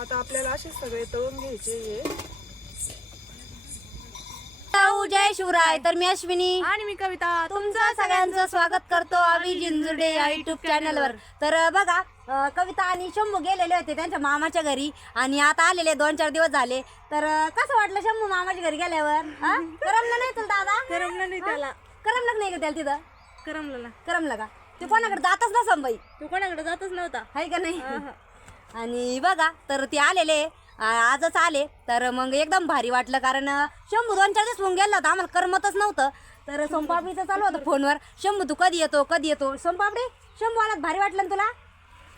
आता आपल्याला असे सगळे तळून घ्यायचे हे. जय शिवराय तर मी अश्विनी. आणि मी कविता. तुमचं सगळ्यांचं स्वागत करतो आम्ही जिंजुडे या युट्यूब चॅनलवर तर बघा कविता आणि शंभू गेलेले होते त्यांच्या मामाच्या घरी आणि आता आलेले दोन चार दिवस झाले. तर कसं वाटलं शंभू मामाच्या घरी गेल्यावर? हा? करमलं नाही तुला दादा? करमलं नाही त्याला. करमलं नाही का त्याला तिथं? करमलं ना. करमलं का? ते कोणाकडे जातच ना संबाई तू कोणाकडे जातच नव्हता. आहे का नाही? आणि बघा तर ते आलेले. आजच आले. तर मग एकदम भारी वाटलं कारण शंभू दोन चार दिवस होऊन गेला होता. आम्हाला करमतच नव्हतं. तर सोमपापडीचं चालू होतं फोनवर. शंभू तू कधी येतो? कधी येतो? सोमपापडी शंभू आलात भारी वाटलं ना तुला?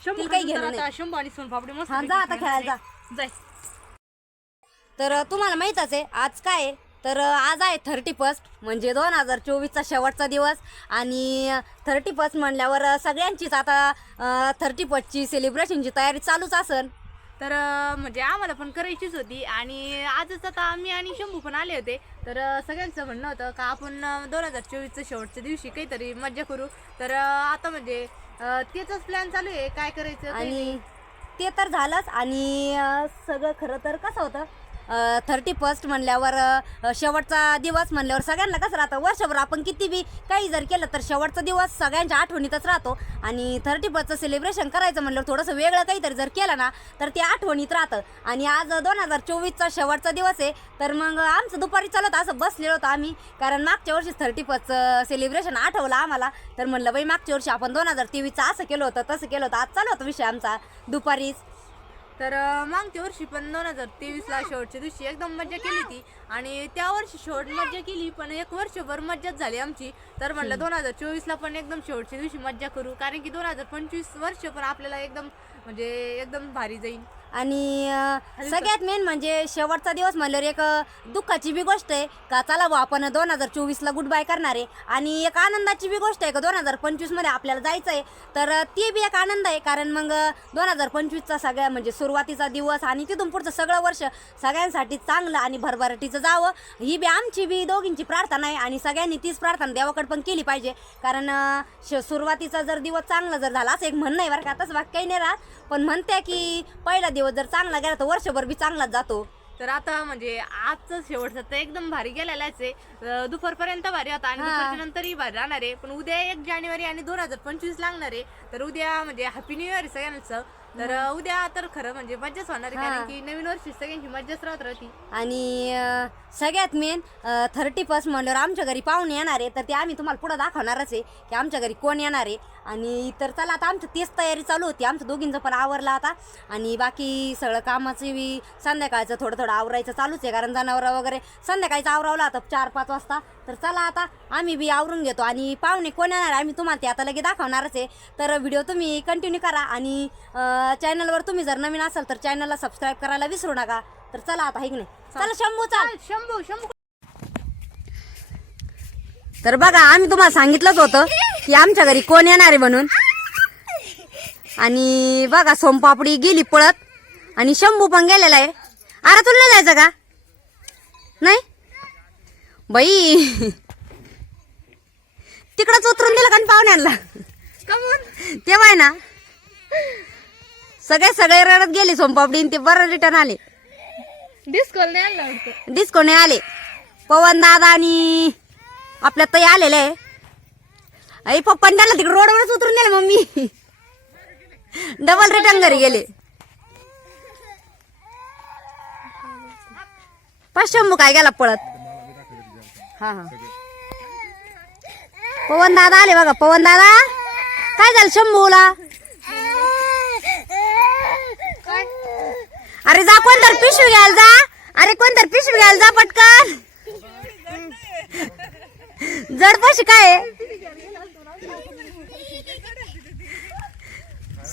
शंभू काही. आता शंभू आणि सोनपापडी मस्त हा जा आता खेळायला जा. तर तुम्हाला माहीतच आहे आज काय? तर आज आहे थर्टी फर्स्ट म्हणजे दोन हजार चोवीसचा शेवटचा दिवस. आणि थर्टी फर्स्ट म्हणल्यावर सगळ्यांचीच आता थर्टी फर्स्टची सेलिब्रेशनची तयारी चालूच असन. तर म्हणजे आम्हाला पण करायचीच होती. आणि आजच आता आम्ही आणि शंभू पण आले होते. तर सगळ्यांचं म्हणणं होतं का आपण दोन हजार चोवीसच्या शेवटच्या दिवशी काहीतरी मज्जा करू. तर आता म्हणजे अं, तेच प्लॅन चालू आहे. काय करायचं आणि ते तर झालंच. आणि सगळं खरं तर कसं होतं? थर्टी फर्स्ट म्हणल्यावर शेवटचा दिवस म्हणल्यावर सगळ्यांना कसं राहतं? वर्षभर आपण किती बी काही जर केलं तर शेवटचा दिवस सगळ्यांच्या आठवणीतच राहतो. आणि थर्टी फर्स्टचं सेलिब्रेशन करायचं म्हणल्यावर थोडंसं वेगळं काहीतरी जर केलं ना तर ते आठवणीत राहतं. आणि आज दोन हजार चोवीसचा शेवटचा दिवस आहे तर मग आमचं दुपारी चालत असं बसलेलो होतो आम्ही. कारण मागच्या वर्षी थर्टी फर्स्टचं सेलिब्रेशन आठवलं आम्हाला. तर म्हणलं बाई मागच्या वर्षी आपण दोन हजार तेवीसचं असं केलं होतं तसं केलं होतं. आज चालू होतं विषय आमचा दुपारीच. तर मागच्या वर्षी पण दोन हजार तेवीसला शेवटच्या दिवशी एकदम मज्जा केली ती आणि त्या वर्षी शेवट मज्जा केली पण एक वर्षभर मज्जाच झाली आमची. तर म्हणलं दोन हजार चोवीसला पण एकदम शेवटच्या दिवशी मज्जा करू कारण की दोन हजार पंचवीस वर्ष पण आपल्याला एकदम म्हणजे एकदम भारी जाईल. आणि सगळ्यात मेन म्हणजे शेवटचा दिवस म्हणल्यावर एक दुःखाची बी गोष्ट आहे का चला भाऊ आपण दोन हजार चोवीसला गुड बाय करणार आहे. आणि एक आनंदाची बी गोष्ट आहे का दोन हजार पंचवीसमध्ये आपल्याला जायचं आहे तर ती बी एक आनंद आहे. कारण मग दोन हजार पंचवीसचा सगळ्या म्हणजे सुरुवातीचा दिवस आणि तिथून पुढचं सगळं वर्ष सगळ्यांसाठी चांगलं आणि भरभराटीचं जावं. ही बी आमची बी दोघींची प्रार्थना आहे आणि सगळ्यांनी तीच प्रार्थना देवाकडे पण केली पाहिजे. कारण सुरुवातीचा जर दिवस चांगला जर झाला असं एक म्हणणं आहे बरं का. तसं काही नाही राहत. पण म्हणते की पहिला दिवस जर चांगला गेला तर वर्षभर बी चांगलाच जातो. तर आता म्हणजे आजचं शेवटचं तर एकदम भारी गेलेलाच आहे. अं, दुपारपर्यंत भारी होता आणि हा. दुपारच्या नंतरही भारी राहणार आहे. पण उद्या एक जानेवारी आणि दोन हजार पंचवीस लागणार आहे. तर उद्या म्हणजे हॅपी न्यू इयर सगळ्यांचं. तर अं, उद्या तर खरं म्हणजे मज्जाच होणार आहे. हा. कारण की नवीन वर्षी सगळ्यांची मज्जाच राहत राहती. आणि अं, सगळ्यात मेन थर्टी फर्स्ट म्हणल्यावर आमच्या घरी पाहुणे येणार आहे. तर ते आम्ही तुम्हाला पुढं दाखवणारच आहे की आमच्या घरी कोण येणार आहे. आणि तर चला आता आमचं तेच तयारी चालू होती. आमचं दोघींचं पण आवरलं आता. आणि बाकी सगळं कामाचं बी संध्याकाळचं थोडं थोडं आवरायचं चालूच आहे. कारण जनावरं वगैरे संध्याकाळचं आवरावलं आता चार पाच वाजता. तर चला आता आम्ही बी आवरून घेतो. आणि पाहुणे कोण येणार आम्ही तुम्हाला ते आता लगेच दाखवणारच आहे. तर व्हिडिओ तुम्ही कंटिन्यू करा. आणि चॅनलवर तुम्ही जर नवीन असाल तर चॅनलला सबस्क्राईब करायला विसरू नका. तर चला आता आहे की नाही? चला शंभू चाल, शंभू शंभू तर बघा आम्ही तुम्हाला सांगितलंच होतं की आमच्या घरी कोण येणार आहे म्हणून. आणि बघा सोमपापडी गेली पळत आणि शंभू पण गेलेला आहे. अरे तुला जायचं का? नाही? बाई. तिकडंच उतरून दिलं का पाहुण्यांना? कमून तेव्हा आहे ना सगळे सगळे रडत गेले सोमपापडी आणि ते बरं रिटर्न आले. डिस्को नाही आले. पवन दादा आणि आपल्या ताई आलेले. आहे आई पप्पांना तिकडे रोडवरच उतरून दिले मम्मी. डबल रिटर्न घरी गेले. पाच शंभू काय गेला पळत? हा हा. पवन दादा आले बघा पवन दादा. काय झालं शंभूला? अरे जा कोणतर पिशवी घ्यायला जा. अरे कोणतर पिशवी घ्यायला जा पटकन. जड पैसे काय आहे?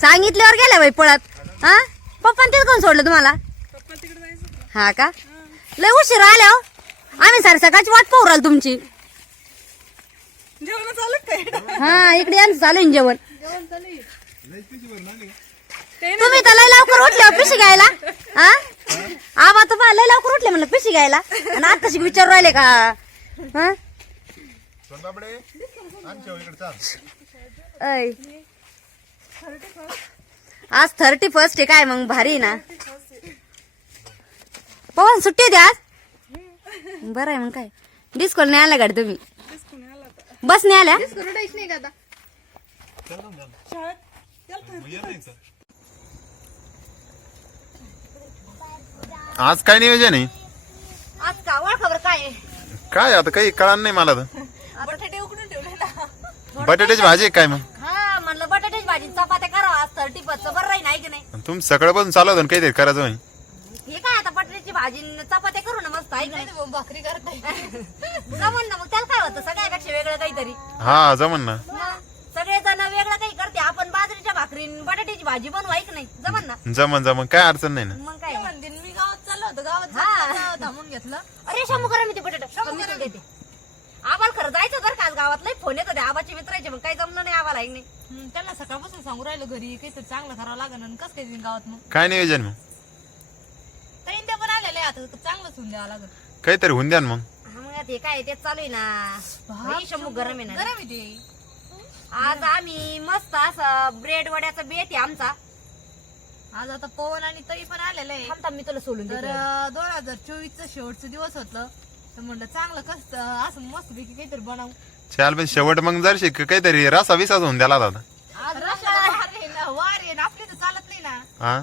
सांगितल्यावर गेल्या बाई पळत. हा? पप्पा तेच कोण सोडलं तुम्हाला? हा का? लय उशीर आल्या हो. आम्ही सारे सकाळची वाट पाहू राहिलो तुमची. हा इकडे यांचं चालू जेवण. तुम्ही तर लय लवकर उठले हो पिशी घ्यायला. हा? आबा तर लय लवकर उठले म्हणलं पिशी घ्यायला. आणि आताशी विचारू राहिले का? हा? इकडे चाल. ऐ. आज थर्टी फर्स्ट आहे काय मग? भारी आहे ना. पवन सुट्टी होती आज? बरं आहे मग काय. डिस्को नाही आला गाडी तुम्ही? बस नाही आल्या रडायच नाही का आता? आज काय नियोजन आहे? आज का? वळ खबर काय आहे? काय आता काही कळणार नाही मला तर. बटाटे उकडून ठेवले ना. बटाट्याची भाजी आहे काय मग? हा म्हणलं बटाट्याची भाजी चपात्या करावा आज थर्टी पचं बरं राहील आहे की नाही? तुम्ही सकाळपासून चालू होतं ना काहीतरी करायचं म्हणे. हे काय आता बटाट्याची भाजी न चपात्या करू ना मस्त आहे की नाही? भाकरी करताय. जमन ना मग त्याला काय होतं सगळ्यापेक्षा वेगळं काहीतरी. हा जमन ना. सगळे जण वेगळं काही करते आपण बाजरीच्या भाकरीन बटाट्याची भाजी बनवाय की नाही? जमन ना? जमन जमन काय अडचण नाही ना. मग काय? म्हणते मी गावात चाललो होतो गावात हा. थांबून घेतलं. अरे शामू करा मी ते बटाटा. कमी करून देते आम्हाला खरं जायचं बरं का आज गावात लई फोन येत होते. आबाचे मित्राचे मग काही जमलं नाही आहे की नाही हम्म, त्यांना सकाळपासून सांगू राहिलो घरी काहीतरी चांगलं करावं लागेल आणि कसं काय गावात मग? काय नियोजन मग? ताईन ते पण आलेले आता चांगलंच होऊन द्यावं लागेल. काहीतरी होऊन द्या ना मग. हा मग ते काय तेच चालू आहे ना. शंभू गरम आहे ना. गरम आहे ते. आज आम्ही मस्त असं ब्रेड वड्याचा बेत आहे आमचा. आज आता पवन आणि तरी पण आलेलं आहे. थांब थांब मी तुला सोडून तर देते. दोन हजार चोवीस चा शेवटचा दिवस होतं. तर म्हणलं चांगलं कसं असं मस्त पैकी काहीतरी बनवू. चाल पण शेवट मग जर शिक काहीतरी रसा विसाच होऊन द्याला दादा आज रशाला वार आहे ना वार आहे ना आपली तर चालत नाही ना. हा?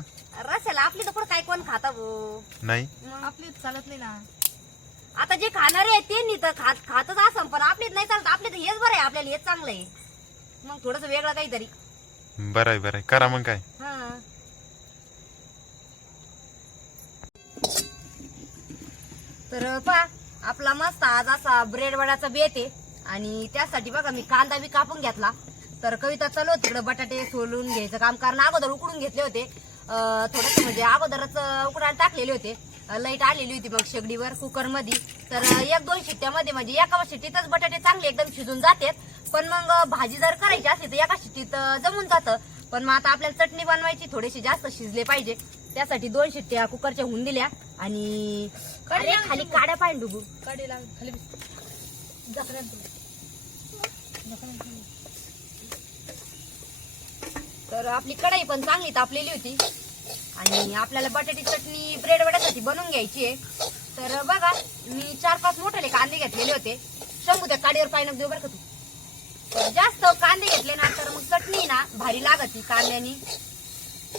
रसेल आपली तर कुठं काय कोण खाता भो? नाही. आपली तर चालत नाही ना. आता जे खाणारे आहेत ते नाही तर खात खातच असं पण आपलीच नाही चालत आपले तर हेच बरं आहे आपल्याला हेच चांगलं आहे. मग थोडस वेगळं काहीतरी. बरं आहे बरं आहे. करा मग काय. हा. तर पहा आपला मस्त आज असा ब्रेड वड्याचा बेत आहे. आणि त्यासाठी बघा मी कांदा बी कापून घेतला. तर कविता चालू होती तिकडे बटाटे सोलून घ्यायचं काम कारण अगोदर उकडून घेतले होते. थोडस म्हणजे अगोदरच उकडायला टाकलेले होते. लाइट आलेली होती मग शेगडीवर कुकरमध्ये तर एक दोन शिट्ट्यामध्ये म्हणजे एका शिट्टीतच बटाटे चांगले एकदम शिजून जातात. पण मग भाजी जर करायची असली तर एका शिट्टीत जमून जातं. पण मग आता आपल्याला चटणी बनवायची थोडीशी जास्त शिजले पाहिजे. त्यासाठी दोन शिट्ट्या कुकरच्या होऊन दिल्या. आणि खाली काड्या पाहिजे डुबू. खाली. तर आपली कढाई पण चांगली तापलेली होती. आणि आपल्याला बटाटी चटणी ब्रेड वड्यासाठी बनवून घ्यायची आहे. तर बघा मी चार पाच मोठे कांदे घेतलेले होते. शंभू त्या काडीवर पाय देऊ बरं का तू? तर जास्त कांदे घेतले ना तर मग चटणी ना भारी लागत कांद्यानी.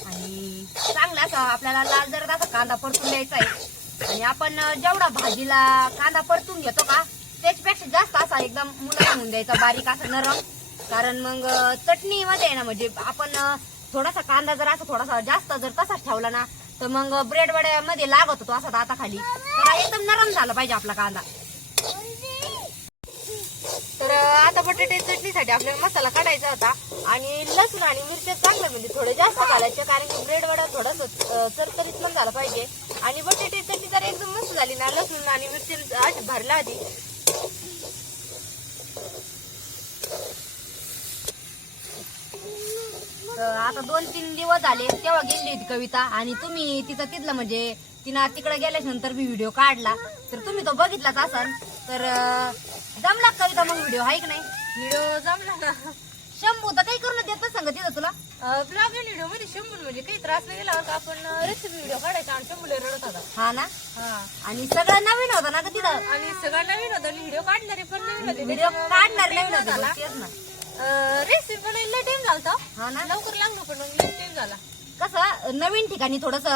आणि चांगला असा आपल्याला लाल जर असा कांदा परतून द्यायचा आहे. आणि आपण जेवढा भाजीला कांदा परतून घेतो का त्याच्यापेक्षा जास्त असा एकदम मुलायम होऊन द्यायचा बारीक असा नरम. कारण मग चटणीमध्ये आहे ना म्हणजे आपण थोडासा कांदा जर असा थोडासा जास्त जर तसाच ठेवला ना तर मग ब्रेड वड्यामध्ये लागत होतो असा आता खाली तर एकदम नरम झाला पाहिजे आपला कांदा. तर आता बटाटे चटणीसाठी आपल्याला मसाला काढायचा होता. आणि लसूण आणि मिरच्या चांगलं म्हणजे थोडे जास्त घालायचे कारण की ब्रेड वडा थोडस चरचरीत पण झाला पाहिजे. आणि बटाटे चटणी जर एकदम मस्त झाली ना लसूण आणि मिरची अशी भरला आधी तर आता दोन तीन दिवस झाले तेव्हा गेली होती कविता. आणि तुम्ही तिचं तिथलं म्हणजे तिनं तिकडे गेल्याच्यानंतर मी व्हिडिओ काढला. तर तुम्ही तो बघितलाच असाल. तर जमला का कविता मग व्हिडिओ आहे की नाही? व्हिडिओ जमला ना. शंभू तर काही करून देत सांगत तिथं तुला? ब्लॉग व्हिडिओमध्ये शंभर म्हणजे काही त्रास नाही गेला होता. आपण रेसिपी व्हिडिओ काढायचा आणि शंभर रडत होता. हा ना? आणि सगळं नवीन होतं ना ग तिथं? आणि सगळं नवीन होतं. आणि व्हिडिओ काढणारे पण नवीन होते. व्हिडिओ काढणार नवीन होतं ना. रेसिपी बनायला टाइम झालता. हा ना? लवकर लागलो पण मग टाइम झाला. कसं नवीन ठिकाणी थोडस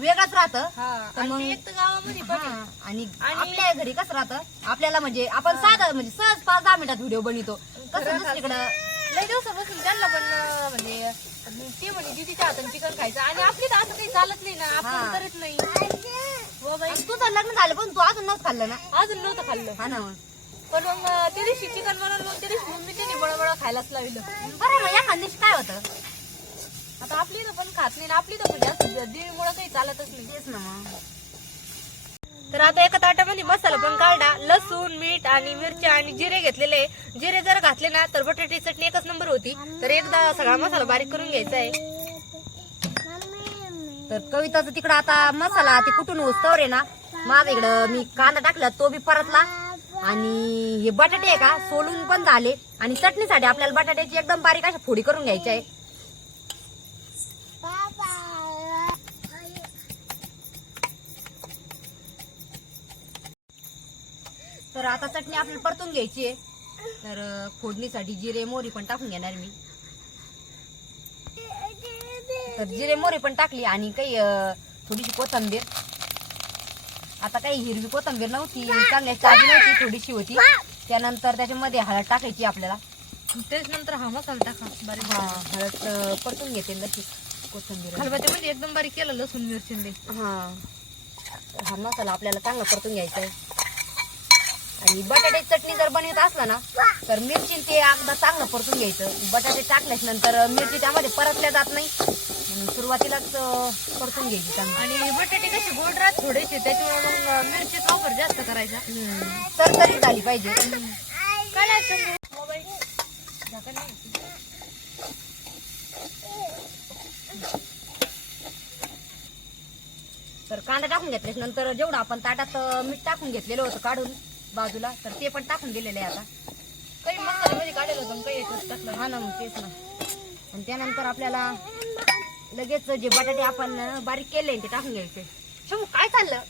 वेगळंच राहतं. तर आणि मग- ते एक तर गावामध्ये पण आहे. हा, आणि आपल्या घरी कसं राहतं आपल्याला म्हणजे आपण साधं म्हणजे सहज पाच दहा मिनिटात व्हिडिओ बनवतो. कसं दुसरीकडं लय दिवसापासून त्यांना पण अं, म्हणजे ते म्हणजे दीदीच्या हाताने चिकन खायचं. आणि आपली तर असं काही चालत नाही ना हा. आपण करत नाही. हो बाई. तुझं लग्न झालं पण तू अजून नव्हतं खाल्लं ना? अजून नव्हतं खाल्लं. हा ना मग. पण मग त्या दिवशी चिकन बनवलं त्या दिवशी मम्मी त्याने बळबळ खायलाच लावलं. बरं मग या दिवशी काय होतं? आता आपली तर पण खात नाही ना आपली तर म्हणजे असं देवीमुळे काही चालतच नाही. तेच ना मग. तर आता एका ताटामध्ये मसाला पण काढला लसूण मीठ आणि मिरच्या आणि जिरे घेतलेले जिरे जर घातले ना तर बटाटी चटणी एकच नंबर होती. तर एकदा सगळा मसाला बारीक करून घ्यायचा आहे. तर कविताचं तिकडं आता मसाला ते कुठून उस्तवर आहे ना माझ्या इकडं मी कांदा टाकला तो बी परतला. आणि हे बटाटे आहे का सोलून पण झाले. आणि चटणीसाठी आपल्याला बटाट्याची एकदम बारीक अशा फोडी करून घ्यायची आहे. तर आता चटणी आपल्याला परतून घ्यायची आहे. तर फोडणीसाठी जिरे मोहरी पण टाकून घेणार मी. तर जिरे मोहरी पण टाकली आणि काही थोडीशी कोथंबीर. आता काही हिरवी कोथंबीर नव्हती चांगली ताजी नव्हती थोडीशी होती. त्यानंतर त्याच्यामध्ये हळद टाकायची आपल्याला. तेच नंतर हा मसाला टाका. बारीक हा हळद परतून घेते लसी कोथंबीर. खलबत्त्यामध्ये एकदम बारीक केलं लसूण मिरची हा. हा मसाला आपल्याला चांगला परतून घ्यायचा आहे. आणि बटाट्याची चटणी जर बनवत असला ना तर मिरची ते एकदा चांगलं परतून घ्यायचं. बटाटे टाकल्याच नंतर मिरची त्यामध्ये परतल्या जात नाही. म्हणून सुरुवातीलाच परतून घ्यायची चांगली. आणि बटाटे कसे गोड राहत थोडेसे त्याच्यामुळे मग मिरचीचा वापर जास्त करायचा. तर तरी झाली पाहिजे. काय मोबाईल तर कांदा टाकून घेतल्यास नंतर जेवढं आपण ताटात मीठ टाकून घेतलेलं होतं काढून बाजूला तर ते पण टाकून दिलेलं आहे आता. काही मसाल्यामध्ये काढलेलं होतं काही टाकलं. हा ना मग तेच ना. आणि त्यानंतर आपल्याला लगेच जे बटाटे आपण बारीक केले ते टाकून घ्यायचे. शंभू काय चाललं?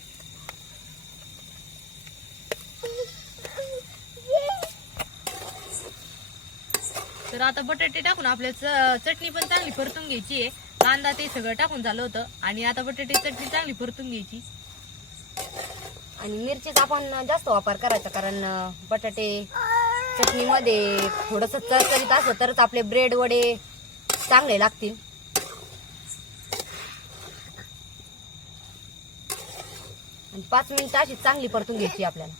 तर आता बटाटे टाकून आपल्या च- चटणी पण चांगली परतून घ्यायची आहे. कांदा ते सगळं टाकून झालं होतं. आणि आता बटाटे चटणी चांगली परतून घ्यायची. आणि मिरचीचा आपण जास्त वापर करायचा कारण बटाटे चटणीमध्ये थोडस चरचरीत असलं तरच आपले ब्रेड वडे चांगले लागतील. पाच मिनिटं अशी चांगली परतून घ्यायची आपल्याला.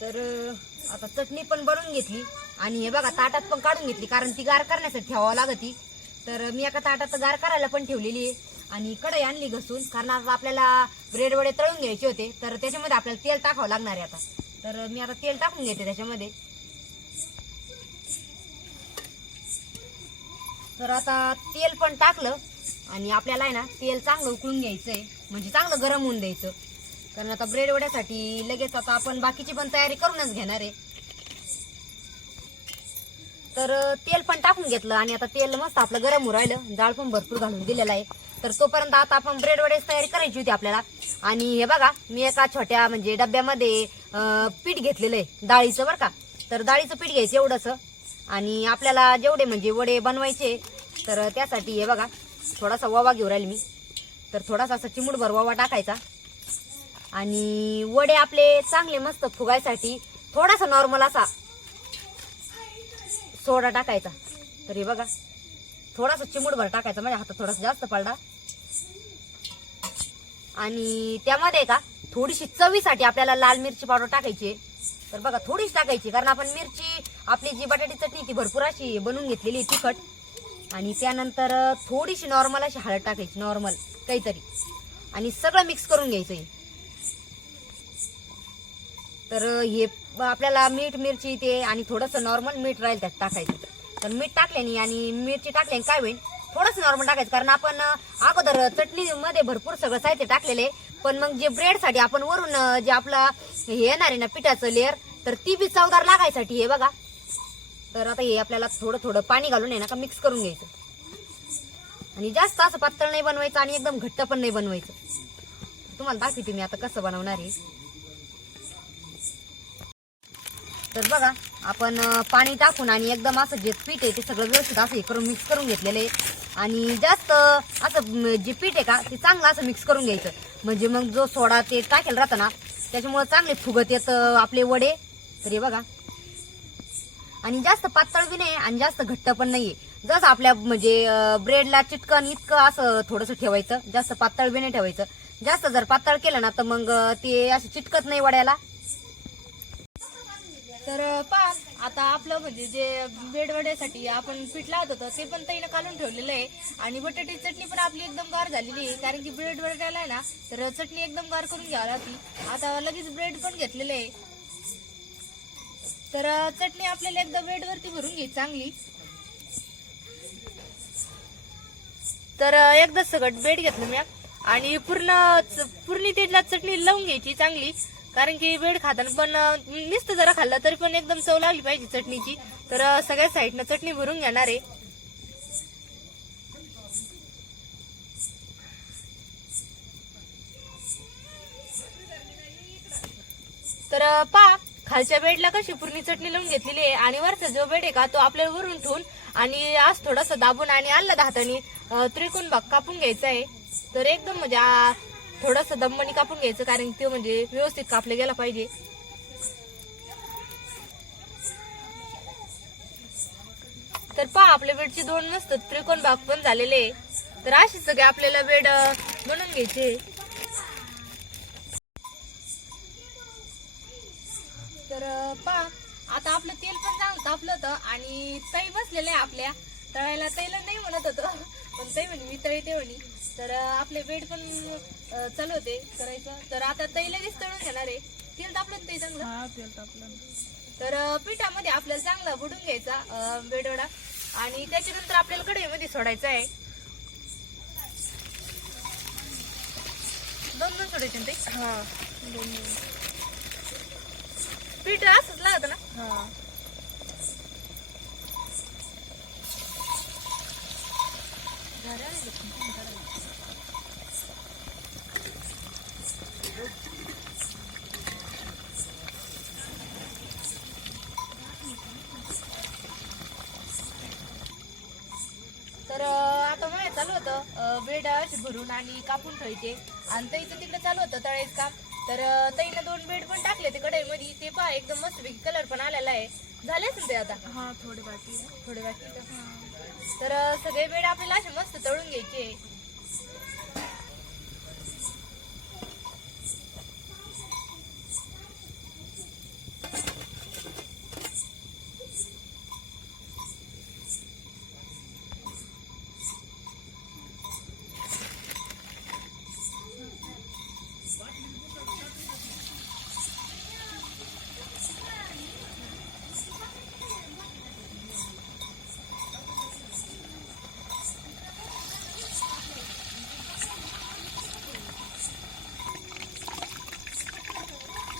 तर आता चटणी पण बनवून घेतली. आणि हे बघा ताटात पण काढून घेतली कारण ती गार करण्यासाठी ठेवावं लागती. तर मी एका ताटात गार करायला पण ठेवलेली आहे. आणि कढई आणली घसून कारण आता आपल्याला ब्रेड वडे तळून घ्यायचे होते. तर त्याच्यामध्ये आपल्याला तेल टाकावं लागणार आहे आता. तर मी आता तेल टाकून घेते त्याच्यामध्ये. तर आता तेल पण टाकलं. आणि आपल्याला आहे ना तेल चांगलं उकळून घ्यायचं आहे म्हणजे चांगलं गरम होऊन द्यायचं. कारण आता ब्रेड वड्यासाठी लगेच आता आपण बाकीची पण तयारी करूनच घेणार आहे. तर तेल पण टाकून घेतलं आणि आता तेल मस्त आपलं गरम होऊ राहिलं. जाळ पण भरपूर घालून दिलेलं आहे. तर तोपर्यंत आता आपण ब्रेड वड्याची तयारी करायची होती आपल्याला. आणि हे बघा मी एका छोट्या म्हणजे डब्यामध्ये पीठ घेतलेलं आहे डाळीचं बरं का. तर डाळीचं पीठ घ्यायचं एवढंसं. आणि आपल्याला जेवढे म्हणजे वडे बनवायचे तर त्यासाठी हे बघा थोडासा ववा घेऊ राहील मी. तर थोडासा असा चिमूटभर ववा टाकायचा. आणि वडे आपले चांगले मस्त फुगायसाठी थोडासा नॉर्मल असा सोडा टाकायचा. तर हे बघा थोडासा चिमूटभर टाकायचा. माझ्या हातात थोडासा जास्त पडला. आणि त्यामध्ये का थोडीशी चवीसाठी आपल्याला लाल मिरची पावडर टाकायची. तर बघा थोडीशी टाकायची. कारण आपण मिरची आपली जी बटाटी चटणी ती भरपूर अशी बनवून घेतलेली आहे तिखट. आणि त्यानंतर थोडीशी नॉर्मल अशी हळद टाकायची नॉर्मल काहीतरी. आणि सगळं मिक्स करून घ्यायचं हे. तर हे आपल्याला मीठ मिरची ते आणि थोडंसं नॉर्मल मीठ राहील त्यात टाकायचं. तर मीठ टाकल्याने आणि मिरची टाकल्याने काय होईल? थोडंसं नॉर्मल टाकायचं. कारण आपण अगोदर चटणीमध्ये भरपूर सगळं साहित्य टाकलेलं आहे. पण मग जे ब्रेडसाठी आपण वरून जे आपला हे येणार आहे ना पिठाचं लेअर तर ती बी चवदार लागायसाठी हे बघा. तर आता हे आपल्याला थोडं थोडं पाणी घालून आहे ना का मिक्स करून घ्यायचं. आणि जास्त असं पातळ नाही बनवायचं आणि एकदम घट्ट पण नाही बनवायचं. तुम्हाला दाखवते मी आता कसं बनवणार आहे. तर बघा आपण पाणी टाकून आणि एकदम असं जे पीठ आहे ते सगळं व्यवस्थित असं हे करून मिक्स करून घेतलेलं आहे. आणि जास्त असं जे पीठ आहे का ते चांगलं असं मिक्स करून घ्यायचं. म्हणजे मग जो सोडा ते टाकेल राहतं ना त्याच्यामुळे चांगले फुगत येत आपले वडे. तर हे बघा आणि जास्त पातळ बी नाही आणि जास्त घट्ट पण नाहीये. जसं आपल्या म्हणजे ब्रेडला चिटकन इतकं असं थोडंसं ठेवायचं. जास्त पातळ बी नाही ठेवायचं. जास्त जर पातळ केलं ना तर मग ते असं चिटकत नाही वड्याला. तर पहा आता आपलं म्हणजे जे ब्रेड वड्यासाठी आपण पीठ लावत होतं ते पण तईनं काढून ठेवलेलं आहे. आणि बटाटी चटणी पण आपली एकदम गार झालेली आहे. कारण की ब्रेड वड्याला आहे ना तर चटणी एकदम गार करून घ्यावी लागती. आता लगेच ब्रेड पण घेतलेलं आहे. तर चटणी आपल्याला एकदा ब्रेड भरून घ्यायची चांगली. तर एकदा सगळं बेड घेतलं मी. आणि पूर्ण पूर्ण तेला चटणी लावून घ्यायची चांगली. कारण की बेड खाताना पण नुसतं जरा खाल्लं तरी पण एकदम चव लागली पाहिजे चटणीची. तर सगळ्या साईडनं चटणी भरून घेणार आहे. तर पा खालच्या बेडला कशी पूर्ण चटणी लावून घेतलेली आहे आणि वरचा जो बेड आहे का तो आपल्याला वरून ठेवून आणि आज थोडासा दाबून आणि आल्ला हाताने त्रिकोण भाग कापून घ्यायचा आहे. तर एकदम म्हणजे आ, थोडासा दमबणी कापून घ्यायचं कारण ते म्हणजे व्यवस्थित कापले गेला पाहिजे. तर पहा आपल्या बेडचे दोन नसतात त्रिकोण भाग पण झालेले आहे. तर असे सगळे आपल्याला बेड बनवून घ्यायचे तर पहा. आता आपलं तेल पण चांगलं तापलं होतं आणि तई बसलेलं आहे आपल्या. तळायला तैला नाही म्हणत होतं. पण तई म्हणे मी तळते म्हणे. तर आपले बेड पण चालू होते करायचं. तर आता तई लगेच तळून घेणार आहे. तेल तापलं ताई चांगलं? तर अं, पिठामध्ये आपल्याला चांगला बुडून घ्यायचा बेडवडा आणि त्याच्यानंतर आपल्याला कढईमध्ये सोडायचा आहे. दोन दोन सोडायचे ते पीठ असंच लागत ना. तर आता मग चालू होतं. बेड अशी भरून आणि कापून ठेवायचे. आणि तईचं तिकडे चालू होतं. तळायचं काम. तर तईनं दोन बेड पण टाकले ते कढईमध्ये ते पहा एकदम मस्तपैकी कलर पण आलेला आहे झाले असेल ते आता हा थोडे बाकी. थोडे बाकी? तर सगळे बेड आपल्याला असे मस्त तळून घ्यायचे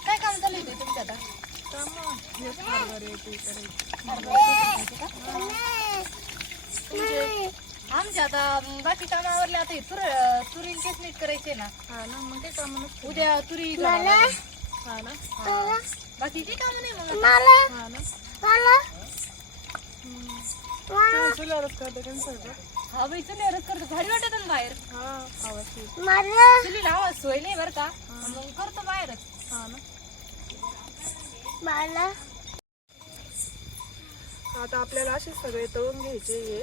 काय काम चालू आहे तुमचं आता कामं ते आमच्या आता बाकी कामावरले आता हे तुर तुरी केस नीट करायचे ना. हा ना मग काही कामं उद्या तुरी लागेल. हा ना. हा. बाकीची काम नाही मग आता. हा ना. तुम्ही चुल्यावरच करते का स्वयंपाक? हा बाई चुलीवरच करतो. भारी वाटत ना बाहेर. हा आवाज येतो. चुलीला आवाज सोय नाही बरं का. मग करतो बाहेरच. हा ना. आता आपल्याला असे सगळे तळून घ्यायचे हे.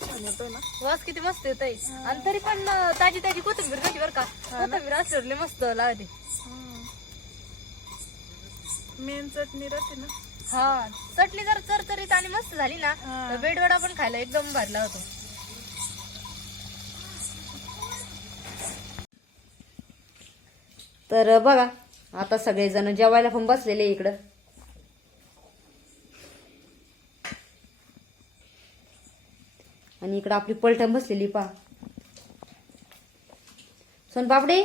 छान ना. वास किती मस्त येत आणि तरी पण ताजी ताजी कोथिंबीर कशी बरं का. कोथिंबीर लय मस्त लागते. मेन चटणी राहते ना. हा. चटणी जर चरचरीत आणि मस्त झाली ना. तर बेडवडा पण खायला एकदम भरला होतो तर बघा आता सगळेजण जेवायला पण बसलेले इकडं. आणि इकडं आपली पलटण बसलेली पा सोन पापडी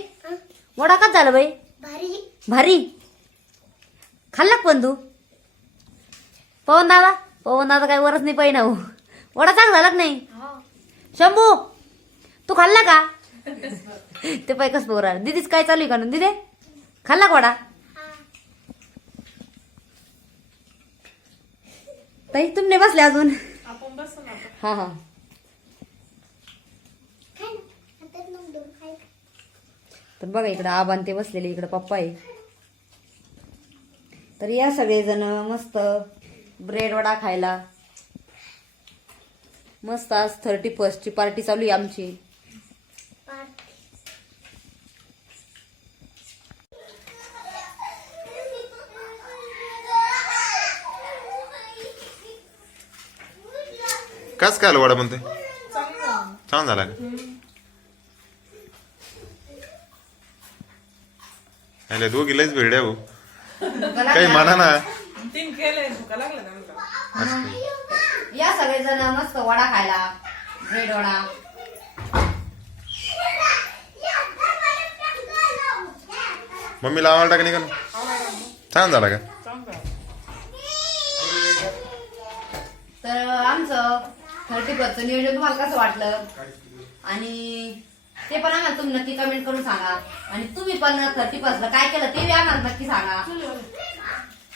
वडा का झालं बाई? भारी. खाल्ला का पण तू? पवन दादा पवन दादा काय वरच नाही पाहिजे हो. वडा चांग झाला नाही? शंभू तू खाल्ला का? ते पाय कस पोरा दिदीच काय चालू आहे का? ना दिदे? खाल्ला वडा ताई तुम्ही नाही बसले अजून? आपण बसू ना. हा हा. तर बघा इकडं आबान ते बसलेले इकडं पप्पा आहे. तर या सगळेजण मस्त ब्रेड वडा खायला. मस्त आज थर्टी फर्स्टची पार्टी चालू आहे आमची. कस काय आलं वडा म्हणते चांगलं. झालं. छान झाला का? अरे दोघी लयच भेड्या हो. काही म्हणा ना. तीन केलंय भुका लागला त्यांना या सगळेजण मस्त वडा खायला. ब्रेड वडा. मम्मीला आवाज टाकणे का छान झाला का? चांगलं. तर आमचं थर्टी पर्सेंट. नियोजन तुम्हाला कसं वाटलं? आणि ते पण आम्हाला तुम्ही नक्की कमेंट करून सांगा. आणि तुम्ही पण थर्टी पर्सेंट काय केलं ते आम्हाला नक्की सांगा.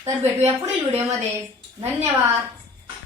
तर भेटूया पुढील व्हिडिओमध्ये धन्यवाद.